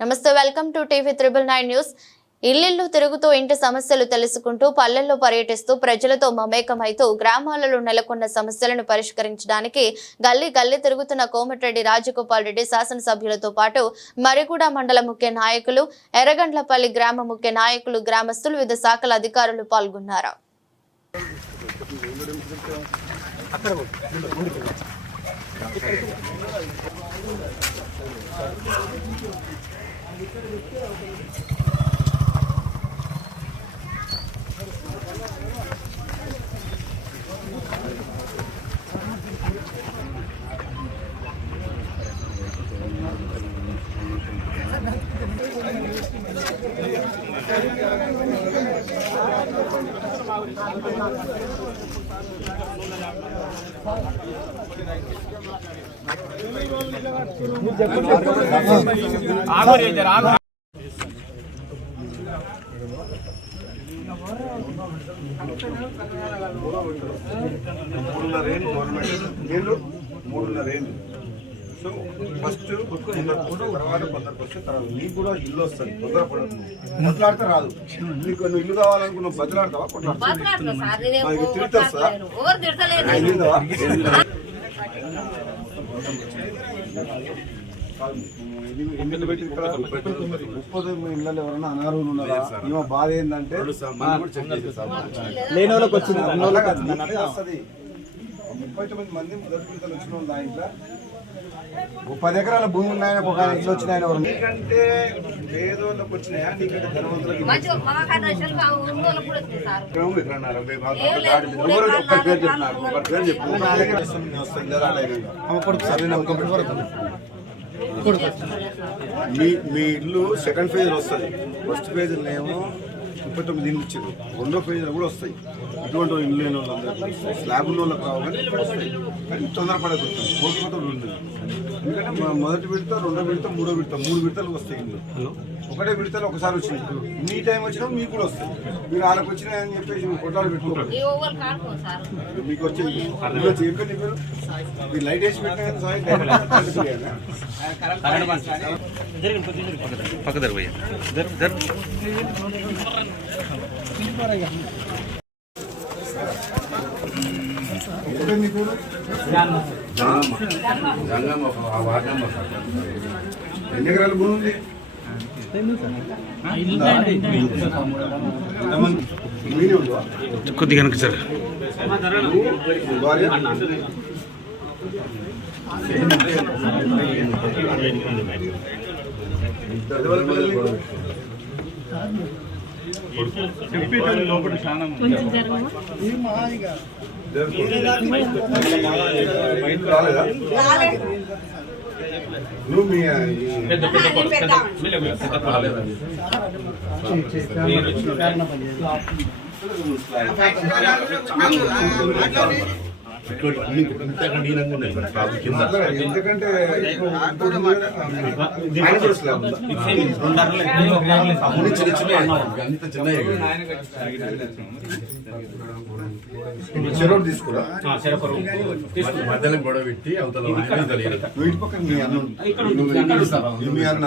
నమస్తే welcome to TV triple nine news. ఇల్లిల్లు తిరుగుతూ ఇంటి సమస్యలు తెలుసుకుంటూ పల్లెల్లో పర్యటిస్తూ ప్రజలతో మమేకమైతూ గ్రామాలలో నెలకొన్న సమస్యలను పరిష్కరించడానికి గల్లీ గల్లీ తిరుగుతున్న కోమటిరెడ్డి రాజగోపాల్ రెడ్డి శాసనసభ్యులతో పాటు మరిగూడ మండల ముఖ్య నాయకులు ఎర్రగండ్లపల్లి గ్రామ ముఖ్య నాయకులు గ్రామస్తులు వివిధ శాఖల అధికారులు పాల్గొన్నారు. ఇక్కడ మూడున్నర ఏంటి గవర్నమెంట్? నీళ్ళు మూడున్నర ఏంటి సో ఫస్ట్ కొందరికి వస్తే తర్వాత కొందరికి వస్తే తర్వాత నీకు కూడా ఇల్లు వస్తుంది తొందరపడదు కొట్లాడితే రాదు. నీకు నువ్వు ఇల్లు కావాలనుకున్నావు బదిలాడతావా కొట్లాడతావా? మాట్లాడుతున్నా సార్ నేనేం నాకు తిరిగి వస్తుందా? కొట్లాడలేను. ఎవరు తిడతలేరు అయిందా? ఎన్ని పెట్టి ఇక్కడ ముప్పై తొమ్మిది ఇళ్ళలో ఎవరైనా అనర్హులు ఉన్నారా? ఈమె బాధ ఏంటంటే లేని వాళ్ళకి వచ్చింది. ముప్పై తొమ్మిది మంది మొదటి విడతలు వచ్చిన వాళ్ళు దాంట్లో. పది ఎకరాల భూమి ఉన్నాయని ఒక ఆయన ఇల్లు వచ్చిన ఆయన ఎవరు? నీకంటే పేదోళ్ళకి వచ్చినాయా? నీకంటే ధనవంతులకి మంచిగా మా ఇల్లు సెకండ్ ఫేజ్ వస్తుంది. ఫస్ట్ ఫేజ్ ఏమో ముప్పై తొమ్మిది ఇల్లు ఇచ్చారు. రెండో ఫేజ్ కూడా వస్తాయి. ఇటువంటి ఇల్లు లేని వాళ్ళందరూ స్లాబ్ ఉన్న వాళ్ళకి కానీ వస్తాయి. కానీ తొందరపడదు కోరుకోవడం ఉండదు ఎందుకంటే మొదటి విడత రెండో విడత మూడో విడత మూడు విడతలు వస్తాయి ఇల్లు ఒకటే విడతలు ఒకసారి వచ్చింది. మీ టైం వచ్చినా మీకు కూడా వస్తాయి. మీరు వాళ్ళకి వచ్చినాయని చెప్పేసి కొట్టాలు సార్. మీకు వచ్చింది. చెప్పండి మీరు. మీరు లైట్ వేసి పెట్టిన సాయం? పక్క దగ్గర పోయా. ఎన్ని ఎకరాల భూమి ఉంది కొద్దిగా సార్ నువ్వు? ఎంతమంది పిల్లలు? బయటకు రాలేదా? నువ్వు మీ ఎందుకంటే ఇప్పుడు ఇప్పుడు ఆయన కూడా స్లాబ్ ఉందా? చెరువు తీసుకురా. మధ్యలో గొడవ పెట్టి అవతల మీ అన్న?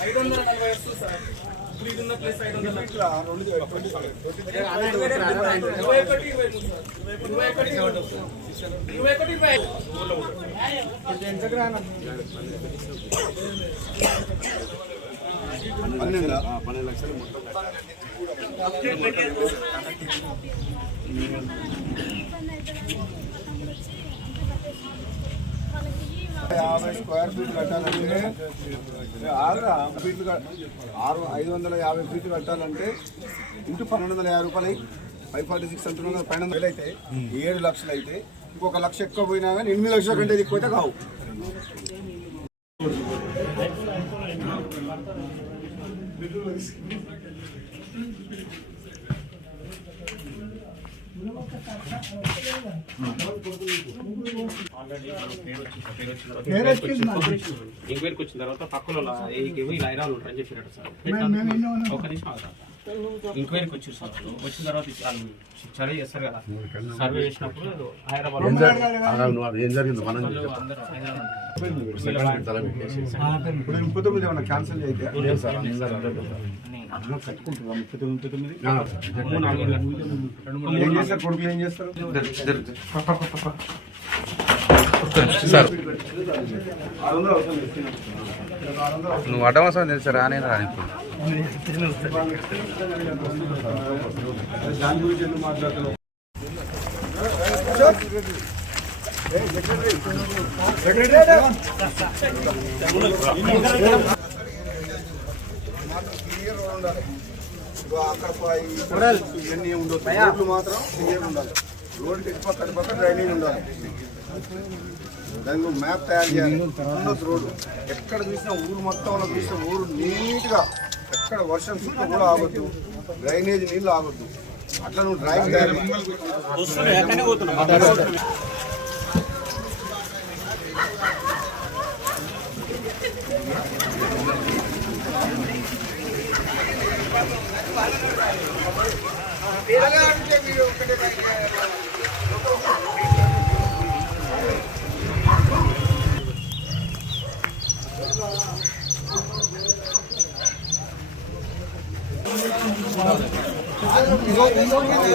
ఐదు వందల నలభై వస్తుంది సార్ ఇల్లు పన్నెండు లక్షలు మొత్తం యాభై స్క్వేర్ ఫీట్ కట్టాలంటే ఆరు ఫీట్లు ఆరు ఐదు వందల యాభై ఫీట్లు కట్టాలంటే ఇంటూ పన్నెండు వందల యాభై రూపాయలు ఫైవ్ ఫార్టీ సిక్స్ అంటున్నాం కదా పన్నెండు వందలు అయితే ఏడు లక్షలు అయితే ఇంకొక లక్ష ఎక్కువ పోయినా కానీ ఎనిమిది లక్షల కంటే ఎక్కువ అయితే కావు. ఎంక్వైరీకి వచ్చిన తర్వాత పక్కన ఇలా ఐరాలు ఉంటారని చెప్పారట సార్ ఒక నిమిషం. ఎంక్వైరీకి వచ్చారు సార్. వచ్చిన తర్వాత వాళ్ళు సర్వే చేస్తారు కదా. సర్వే చేసినప్పుడు హైదరాబాద్ ఏం జరిగింది? మనం క్యాన్సిల్ అయితే కట్టుకుంటున్నాం ముప్పై తొమ్మిది తొమ్మిది? ఏం చేస్తారు? కొడుకులు ఏం చేస్తారు? సార్. నువ్వు అడ్వాన్స్ తెలుసా రానే రాని ఇప్పుడు. మాట్లాడుతున్నావు ఇవన్నీ ఉండదు రోడ్లు మాత్రం క్లియర్ ఉండాలి. ఎక్కువ కడిపక్క డ్రైనేజ్ ఉండాలి. దానికి మ్యాప్ తయారు చేయాలి. ఉండొచ్చు రోడ్డు ఎక్కడ చూసినా ఊరు మొత్తంలో చూసిన ఊరు నీట్గా ఎక్కడ వర్షం చుట్టూ కూడా ఆగొద్దు. డ్రైనేజ్ నీళ్ళు ఆగొద్దు. అట్లా నువ్వు డ్రైవ్ అలా అంటే మీరు ఒకటే ఇదో ఇంకొకటి